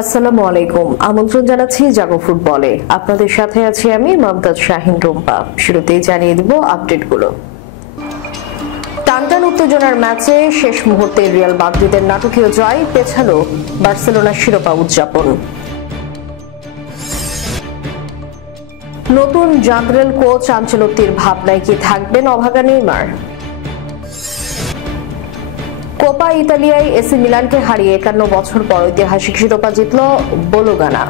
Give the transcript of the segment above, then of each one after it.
আসসালামু আলাইকুম। আমন্ত্রণ জানাচ্ছি জাগো ফুটবলে। আপনাদের সাথে আছি আমি মমতাজ শাহিন রুম্পা। শুরুতেই জানিয়ে দিব আপডেটগুলো। টানটান উত্তেজনার ম্যাচে শেষ মুহূর্তে রিয়াল মাদ্রিদের নাটকীয় জয়, পেছালো বার্সেলোনার শিরোপা উদযাপন। নতুন জাদ্রেল কোচ আনচেলত্তির ভাবনায় কি থাকবেন অভাগা নেইমার? কোপা ইতালিয়ায় এসি মিলানকে হারিয়ে 51 বছর পর ঐতিহাসিক শিরোপা জিতল বোলোগানা।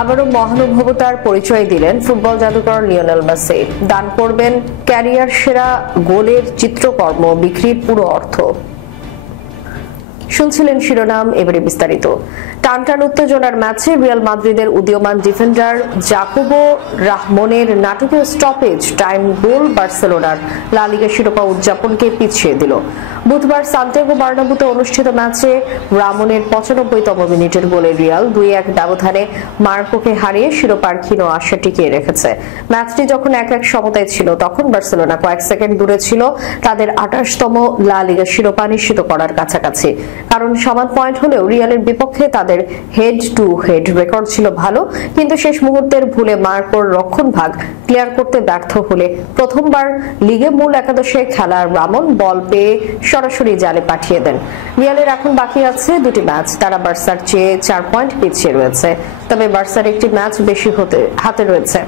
আবারও মহানুভবতার পরিচয় দিলেন ফুটবল জাদুকর লিওনেল মেসি। দান করবেন ক্যারিয়ার সেরা গোলের চিত্রকর্ম বিক্রির পুরো অর্থ। শুনছিলেন শিরোনাম, এবারে বিস্তারিত। টানটান উত্তেজনার ম্যাচে রিয়াল মাদ্রিদের উদীয়মান ডিফেন্ডার জাকোবো রাহমনের নাটকীয় স্টপেজ টাইম গোল বার্সেলোনার লা লিগা শিরোপা উদযাপনকে পিছিয়ে দিল। বুধবার সান্তিয়াগো বার্নাব্যুতে অনুষ্ঠিত ম্যাচে রামনের 95তম মিনিটের গোলে রিয়াল 2-1 ব্যবধানে মার্কোকে হারিয়ে শিরোপার ক্ষীণ আশা টিকিয়ে রেখেছে। ম্যাচটি যখন 1-1 সমতায় ছিল, তখন বার্সেলোনা কয়েক সেকেন্ড দূরে ছিল তাদের 28তম লা লিগা শিরোপা নিশ্চিত করার কাছাকাছি। কারণ সমান পয়েন্ট হলেও রিয়ালের বিপক্ষে তাদের হেড টু হেড রেকর্ড ছিল ভালো, কিন্তু শেষ মুহূর্তের ভুলে মার্কোর রক্ষণভাগ ক্লিয়ার করতে ব্যর্থ হলে প্রথমবার লিগে মূল একাদশে খেলা রামন বল পেয়ে সরাসরি জালে পাঠিয়ে দেন। রিয়ালের এখন বাকি আছে দুটি ম্যাচ। তারা বার্সার চেয়ে 4 পয়েন্ট পিছিয়ে রয়েছে, তবে বার্সার একটি ম্যাচ বেশি হাতে রয়েছে।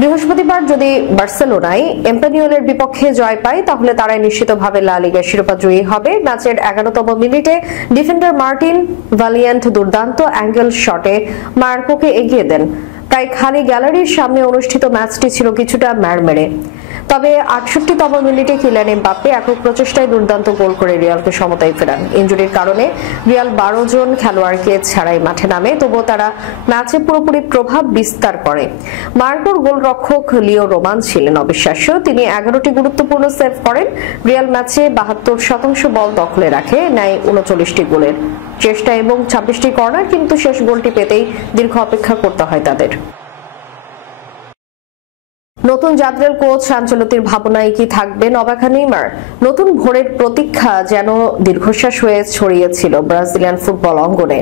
বৃহস্পতিবার যদি বার্সেলোনায় এম্পানিওলের বিপক্ষে জয় পায়, তাহলে তারাই নিশ্চিতভাবে লা লিগার শিরোপা জয়ী হবে। ম্যাচের 11তম মিনিটে ডিফেন্ডার মার্টিন ভালিয়ান্ট দুর্দান্ত অ্যাঙ্গেল শটে মার্কোকে এগিয়ে দেন। তাই খালি গ্যালারির সামনে অনুষ্ঠিত ম্যাচটি ছিল কিছুটা ম্যাড়মেড়ে। তবে 68তম মিনিটে কিলিয়ান এমবাপ্পে একক প্রচেষ্টায় দুর্দান্ত গোল করে রিয়ালকে সমতায় ফেরান। ইনজুরির কারণে রিয়াল 12 জন খেলোয়াড়কে ছাড়াই মাঠে নামে, তবুও তারা ম্যাচে পুরোপুরি প্রভাব বিস্তার করে। মার্কোর গোলরক্ষক লিও রোমান ছিলেন অবিশ্বাস্য। তিনি 11টি গুরুত্বপূর্ণ সেভ করেন। রিয়াল ম্যাচে 72% বল দখলে রাখে, নেয় 39টি গোলের চেষ্টা এবং 26টি কর্নার, কিন্তু শেষ গোলটি পেতেই দীর্ঘ অপেক্ষা করতে হয় তাদের। নতুন জাদ্রেল কোচ আনচেলত্তির ভাবনায় কি থাকবেন অবাকা নেইমার? নতুন ভোরের প্রতীক্ষা যেন দীর্ঘশ্বাস হয়ে ছড়িয়েছিল ব্রাজিলিয়ান ফুটবল অঙ্গনে।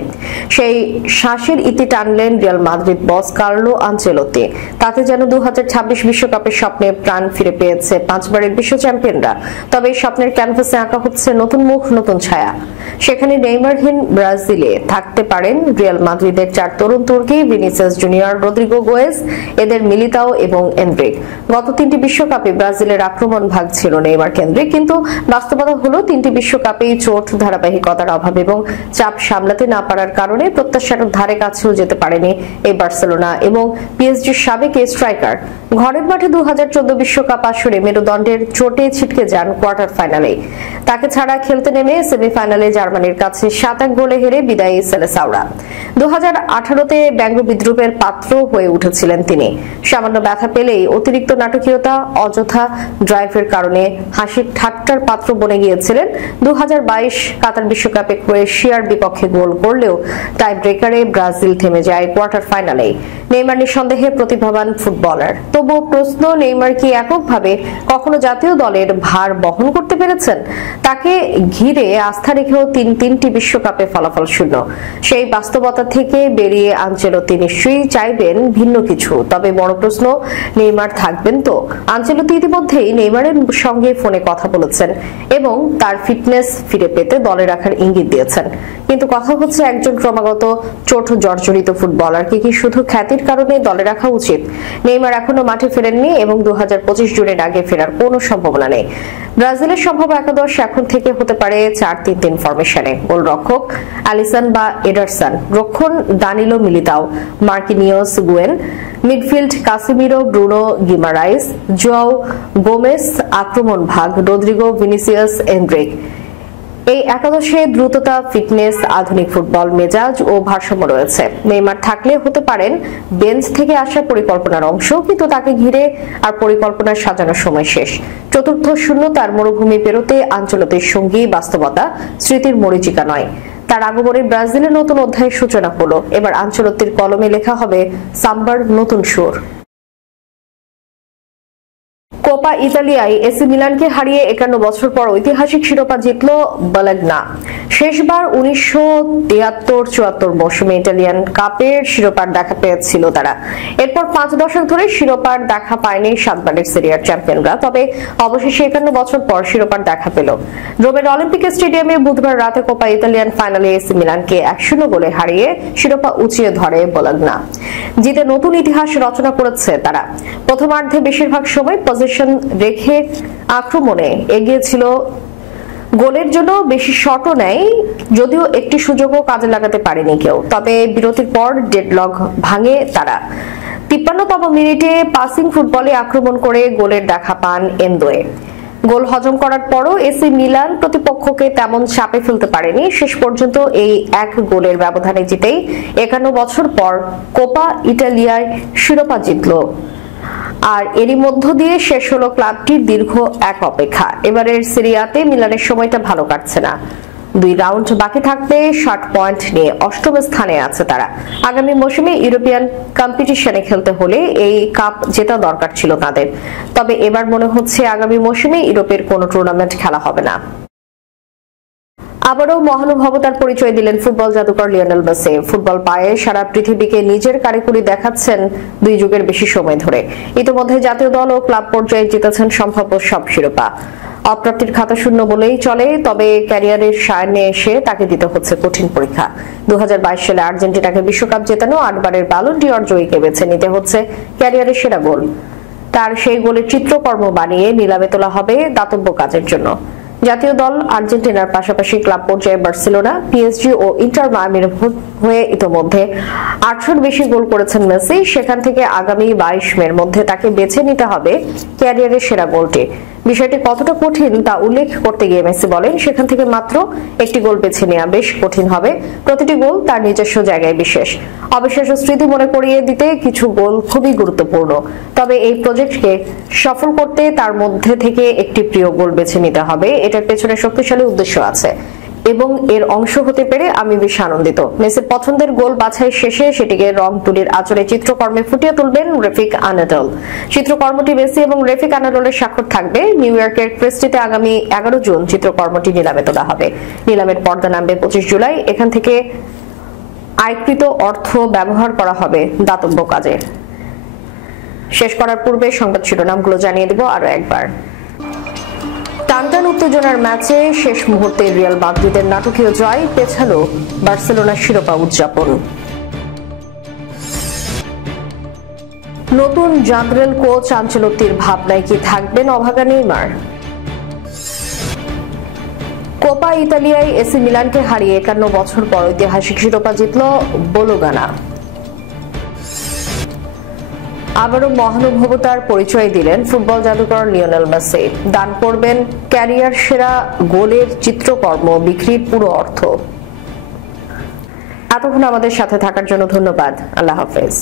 সেই শ্বাসের ইতি টানলেন Real Madrid boss Carlo Ancelotti. তাতে যেন 2026 বিশ্বকাপের স্বপ্নে প্রাণ ফিরে পেয়েছে 5 বারের বিশ্ব চ্যাম্পিয়নরা। তবে এই স্বপ্নের ক্যানভাসে আঁকা হচ্ছে নতুন মুখ, নতুন ছায়া। সেখানে নেইমারহীন ব্রাজিলে থাকতে পারেন রিয়াল মাদ্রিদের 4 তরুণ তুর্কি, ভিনিসিয়াস জুনিয়র, রদ্রিগো গোয়েজ, এদের মিলিতাও এবং এন্ড্রিক। গত 3টি বিশ্বকাপে ব্রাজিলের আক্রমণ ভাগ ছিল নেইমার কেন্দ্রিক, কিন্তু বাস্তবতা হলো 3টি বিশ্বকাপেই চোট, ধারাবাহিকতার অভাব এবং চাপ সামলাতে না পারার কারণে প্রত্যাশার ধারে কাছেও যেতে পারেনি এই বার্সেলোনা এবং পিএসজির সাবেক স্ট্রাইকার। ঘরের মাঠে 2014 বিশ্বকাপ আসরে মেরুদণ্ডের চোটে ছিটকে যান কোয়ার্টার ফাইনালে। তাকে ছাড়া খেলতে নেমে সেমিফাইনালে জার্মানির কাছে 7-1 গোলে হেরে বিদায়ী সেলেসাওরা। 2018তে ব্যঙ্গ বিদ্রুপের পাত্র হয়ে উঠেছিলেন তিনি। সামান্য ব্যথা পেলেই অতিরিক্ত নাটকীয়তা, অযথা ড্রাইভের কারণে হাসির ঠাট্টার পাত্র বনে গিয়েছিলেন। 2022 কাতার বিশ্বকাপে ক্রোয়েশিয়ার বিপক্ষে গোল করলেও টাই ব্রেকারে ব্রাজিল থেমে যায় কোয়ার্টার ফাইনালে। নেইমার নিঃসন্দেহে প্রতিভাবান ফুটবলার, তবুও প্রশ্ন, নেইমার কি এককভাবে কখনো জাতীয় দলের ভার বহন করতে পেরেছেন? তাকে ঘিরে আস্থা রেখেও 3টি বিশ্বকাপে ফলাফল শূন্য। সেই বাস্তবতা থেকে বেরিয়ে আনচেলত্তি নিশ্চয়ই চাইবেন ভিন্ন কিছু। তবে বড় প্রশ্ন, নেইমার থাকবেন তো? আনচেলত্তি ইতিমধ্যেই নেইমারের সঙ্গে ফোনে কথা বলেছেন এবং তার ফিটনেস ফিরে পেতে দলে রাখার ইঙ্গিত দিয়েছেন। কিন্তু কথা হচ্ছে, একজন ক্রমাগত চোট জর্জরিত ফুটবলারকে কি শুধু খ্যাতির কারণে দলে রাখা উচিত? নেইমার এখনো মাঠে ফেরেননি এবং 2025 জুনের আগে ফেরার কোনো সম্ভাবনা নেই। ব্রাজিলের সম্ভাব্য একাদশ এখন থেকে হতে পারে 4-3-3 ফরমেশনে। গোলরক্ষক অ্যালিসন বা এডারসন, রক্ষণ দানিলো মিলিতাও, মার্কিনিওস গুয়েন, midfield Casemiro, Bruno Guimarães, João Gomes, আক্রমণ ভাগ রদ্রিগো, ভিনিসিয়াস, এন্ড্রিক। এই একাদশে দ্রুততা, ফিটনেস, আধুনিক ফুটবল মেজাজ ও ভারসাম্য রয়েছে। নেইমার থাকলে হতে পারেন বেঞ্চ থেকে আসা পরিকল্পনার অংশ, কিন্তু তাকে ঘিরে আর পরিকল্পনা সাজানোর সময় শেষ। চতুর্থ শূন্যতার মরুভূমি পেরোতে আনচেলত্তির সঙ্গী বাস্তবতা, স্মৃতির মরীচিকা নয়। তার আগমনে ব্রাজিলের নতুন অধ্যায়ের সূচনা হলো। এবার আনচেলত্তির কলমে লেখা হবে সাম্বার নতুন সুর। কোপা ইতালিয়ায় এসি মিলানকে হারিয়ে 51 বছর পর ঐতিহাসিক শিরোপা জিতল বলোগনা। শেষবার 1973-74 মৌসুমে ইটালিয়ান কাপের শিরোপার দেখা পেয়েছিল তারা। এরপর 5 দশক ধরে শিরোপার দেখা পায়নি 7 বারের সিরিয়ার চ্যাম্পিয়নরা, তবে অবশেষে 51 বছর পর শিরোপার দেখা পেল। রোমের অলিম্পিক স্টেডিয়ামে বুধবার রাতে কোপা ইতালিয়ান ফাইনালে এসি মিলানকে 1-0 গোলে হারিয়ে শিরোপা উঁচিয়ে ধরে বলোগনা। জিতে নতুন ইতিহাস রচনা করেছে তারা। প্রথমার্ধে বেশিরভাগ সময় পজিশন রেখে আক্রমণে এগিয়ে ছিল, গোলের জন্য বেশি শটও নেয়, যদিও একটি সুযোগও কাজে লাগাতে পারেনি কেউ। তবে বিরতির পর ডেডলক ভাঙে তারা। 53তম মিনিটে পাসিং ফুটবলে আক্রমণ করে গোলের দেখা পান এন্দোয়ে। গোল হজম করার পরও এসি মিলান প্রতিপক্ষকে তেমন চাপে ফেলতে পারেনি। শেষ পর্যন্ত এই এক গোলের ব্যবধানে জিতেই 51 বছর পর কোপা ইতালিয়ার শিরোপা জিতল। আর এরই মধ্য দিয়ে শেষ হলো ক্লাবটির দীর্ঘ এক অপেক্ষা। এবারের সিরিয়াতে মিলানের সময়টা ভালো কাটছে না। 2 রাউন্ড বাকি থাকতে 60 পয়েন্ট নিয়ে 8ম স্থানে আছে তারা। আগামী মৌসুমে ইউরোপিয়ান কম্পিটিশনে খেলতে হলে এই কাপ জেতা দরকার ছিল তাদের। তবে এবার মনে হচ্ছে আগামী মৌসুমে ইউরোপের কোনো টুর্নামেন্ট খেলা হবে না। আবারও মহানুভবতার পরিচয় দিলেন ফুটবল জাদুকর লিওনেল মেসি। ফুটবল পায়ে সারা পৃথিবীকে নিজের কারিকুরি দেখাচ্ছেন 2 যুগের বেশি সময় ধরে। ইতিমধ্যে জাতীয় দল ও ক্লাব পর্যায়ে জিতেছেন সম্ভাব্য সব শিরোপা। অপ্রাপ্তির খাতা শূন্য বলেই চলে, তবে ক্যারিয়ারের সামনে এসে তাকে দিতে হচ্ছে কঠিন পরীক্ষা। 2022 সালে আর্জেন্টিনাকে বিশ্বকাপ জেতানো 8 বারের ব্যালন ডি'অর জয়ীকে বেছে নিতে হচ্ছে ক্যারিয়ারের সেরা গোল। তার সেই গোলের চিত্রকর্ম বানিয়ে নিলামে তোলা হবে দাতব্য কাজের জন্য। জাতীয় দল আর্জেন্টিনার পাশাপাশি ক্লাব পর্যায়ে বার্সেলোনা, পিএসজি ও ইন্টার মায়ামির হয়ে ইতোমধ্যে 800 বেশি গোল করেছেন মেসি। সেখান থেকে আগামী 22 মের মধ্যে তাকে বেছে নিতে হবে ক্যারিয়ারের সেরা গোলটি। বিষয়টি কতটা কঠিন তা উল্লেখ করতে গিয়ে মেসি বলেন, সেখান থেকে মাত্র একটি গোল বেছে নেওয়া বেশ কঠিন হবে। প্রতিটি গোল তার নিজস্ব জায়গায় বিশেষ। অবিশ্বাস্য স্মৃতি মনে করিয়ে দিতে কিছু গোল খুবই গুরুত্বপূর্ণ। তবে এই প্রজেক্টকে সফল করতে তার মধ্যে থেকে একটি প্রিয় গোল বেছে নিতে হবে। এটার পেছনে শক্তিশালী উদ্দেশ্য আছে এবং এর অংশ হতে পেরে আমি বেশ আনন্দিত। মেসির পছন্দের গোল বাছাই শেষে সেটিকে রং তুলির আঁচড়ে চিত্রকর্মে ফুটিয়ে তুলবেন রেফিক আনাডল। চিত্রকর্মটি মেসি এবং রেফিক আনাডলের স্বাক্ষর থাকবে। নিউ ইয়র্কের ক্রিস্টিতে আগামী 11 জুন চিত্রকর্মটি নিলামে তোলা হবে। নিলামের পর্দা নামবে 25 জুলাই। এখান থেকে আয়কৃত অর্থ ব্যবহার করা হবে দাতব্য কাজে। শেষ করার পূর্বে সংবাদ শিরোনামগুলো জানিয়ে দেব আরো একবার। টানটান উত্তেজনার ম্যাচে শেষ মুহূর্তে রিয়াল মাদ্রিদের নাটকীয় জয়, পেছালো বার্সেলোনার শিরোপা উদযাপন। নতুন জাদ্রেল কোচ আনচেলত্তির ভাবনায় কি থাকবেন অভাগা নেইমার? কোপা ইতালিয়ায় এসি মিলানকে হারিয়ে 51 বছর পর ঐতিহাসিক শিরোপা জিতল বলোগনা। আবারও মহানুভবতার পরিচয় দিলেন ফুটবল জাদুকর লিওনেল মেসি। দান করবেন ক্যারিয়ার সেরা গোলের চিত্রকর্ম, বিক্রির পুরো অর্থ। এতক্ষণ আমাদের সাথে থাকার জন্য ধন্যবাদ। আল্লাহ হাফেজ।